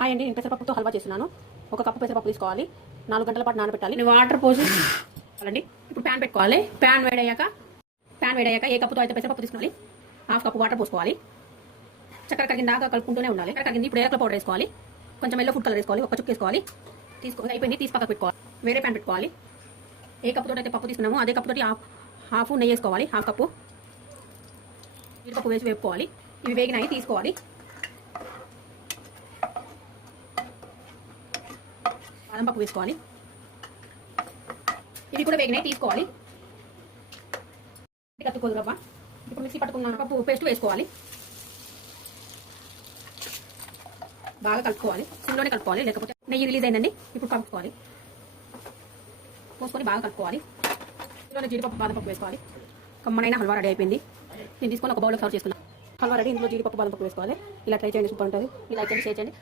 Hi అండి, నేను పెసరపప్పుతో హల్వా చేస్తున్నాను. ఒక కప్పు పెసరపప్పు తీసుకోవాలి, 4 గంటల పాటు నానబెట్టాలి. నేను వాటర్ పోసి అండి. ఇప్పుడు ప్యాన్ పెట్టుకోవాలి. ప్యాన్ వేడయ్యాక ఏ కప్పుతో అయితే పెసరపప్పు తీసుకోవాలి, హాఫ్ కప్పు వాటర్ పోసుకోవాలి. చక్కెర కరిగిందాక కలుపుకుంటూనే ఉండాలి. చక్కెర కరిగింది, ఇప్పుడు ఏలకల పౌడర్ వేసుకోవాలి. కొంచెం ఎల్లో ఫుడ్ కలర్ వేసుకోవాలి, ఒక చుక్క వేసుకోవాలి. అయిపోయింది, తీసి పక్కకు పెట్టుకోవాలి. వేరే ప్యాన్ పెట్టుకోవాలి. ఏ కప్పుతో అయితే పప్పు తీసుకున్నామో అదే కప్పుతోటి హాఫ్ నెయ్యి వేసుకోవాలి. హాఫ్ కప్పు జీడిపప్పు వేసి వేపుకోవాలి. ఇవి వేగినాయి, తీసుకోవాలి. బాదం పప్పు వేసుకోవాలి. ఇవి కూడా వేగినాయి, తీసుకోవాలి. కత్తుకోదు రవ్వ. ఇప్పుడు మిక్సీ పట్టుకున్న పప్పు పేస్ట్ వేసుకోవాలి. బాగా కలుపుకోవాలి, సిమ్లోనే కలుపుకోవాలి, లేకపోతే నెయ్యి రిలీజ్ అయిందండి. ఇప్పుడు కలుపుకోవాలి, పోసుకొని బాగా కలుపుకోవాలి. ఇందులో జీడిపప్పు బాదం పప్పు వేసుకోవాలి. కమ్మనైన హల్వా రెడీ అయిపోయింది. నేను తీసుకొని ఒక బౌల్లో సర్వ్ చేస్తున్నాను. హల్వా రెడీ. ఇందులో జీడిపప్పు బాదం పప్పు వేసుకోవాలి. ఇలా ట్రై చేయండి, సూపర్ ఉంటుంది. ఇలా అయితే షేర్ చేయండి.